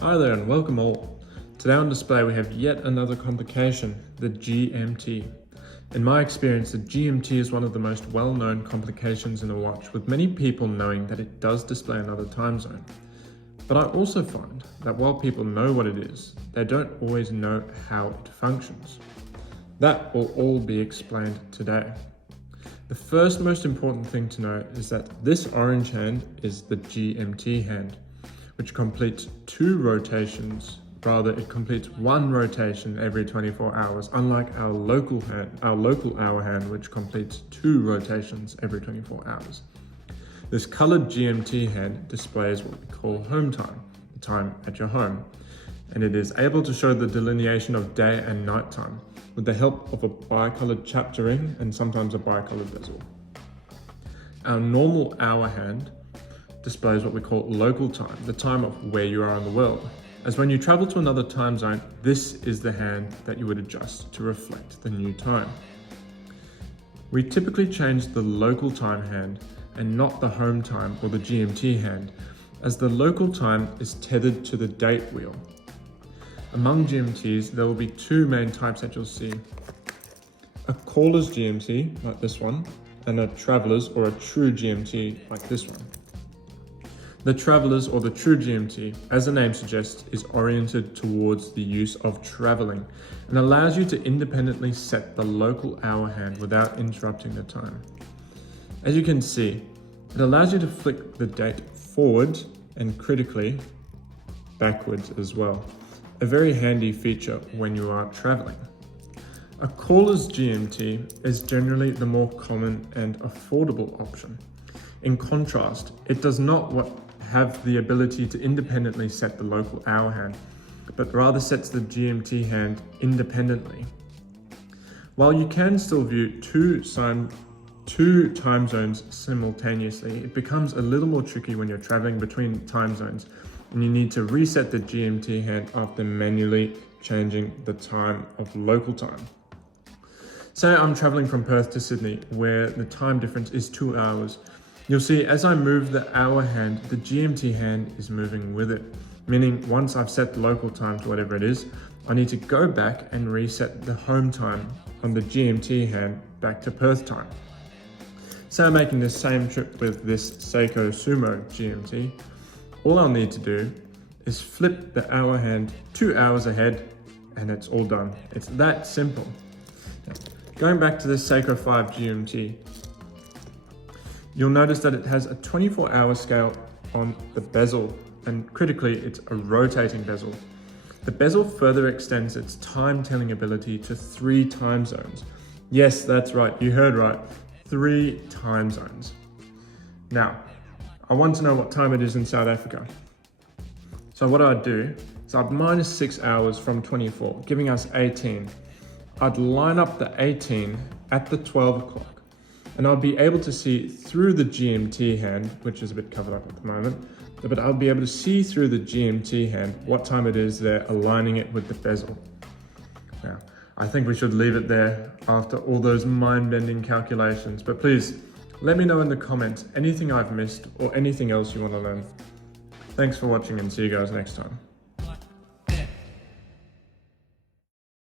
Hi there and welcome all. Today on display we have yet another complication, the GMT. In my experience, the GMT is one of the most well-known complications in a watch, with many people knowing that it does display another time zone. But I also find that while people know what it is, they don't always know how it functions. That will all be explained today. The first most important thing to know is that this orange hand is the GMT hand, which completes it completes one rotation every 24 hours, unlike our local hour hand, which completes 2 rotations every 24 hours. This colored GMT hand displays what we call home time, the time at your home, and it is able to show the delineation of day and night time with the help of a bicolored chapter ring and sometimes a bicolored bezel. Our normal hour hand displays what we call local time, the time of where you are in the world. As when you travel to another time zone, this is the hand that you would adjust to reflect the new time. We typically change the local time hand and not the home time or the GMT hand, as the local time is tethered to the date wheel. Among GMTs, there will be 2 main types that you'll see. A caller's GMT, like this one, and a traveler's or a true GMT, like this one. The traveler's or the true GMT, as the name suggests, is oriented towards the use of traveling and allows you to independently set the local hour hand without interrupting the time. As you can see, it allows you to flick the date forward and critically backwards as well. A very handy feature when you are traveling. A caller's GMT is generally the more common and affordable option. In contrast, it does not have the ability to independently set the local hour hand, but rather sets the GMT hand independently. While you can still view two time zones simultaneously, it becomes a little more tricky when you're traveling between time zones and you need to reset the GMT hand after manually changing the time of local time. Say I'm traveling from Perth to Sydney, where the time difference is 2 hours. You'll see as I move the hour hand, the GMT hand is moving with it, meaning once I've set the local time to whatever it is, I need to go back and reset the home time on the GMT hand back to Perth time. Say I'm making the same trip with this Seiko Sumo GMT, all I'll need to do is flip the hour hand 2 hours ahead and it's all done. It's that simple. Going back to the Seiko 5 GMT, you'll notice that it has a 24-hour scale on the bezel, and critically, it's a rotating bezel. The bezel further extends its time-telling ability to 3 time zones. Yes, that's right, you heard right, 3 time zones. Now, I want to know what time it is in South Africa. So what I'd do is I'd minus 6 hours from 24, giving us 18. I'd line up the 18 at the 12 o'clock. And I'll be able to see through the GMT hand, which is a bit covered up at the moment, but I'll be able to see through the GMT hand what time it is there, aligning it with the bezel. Now, I think we should leave it there after all those mind-bending calculations, but please let me know in the comments anything I've missed or anything else you want to learn. Thanks for watching and see you guys next time.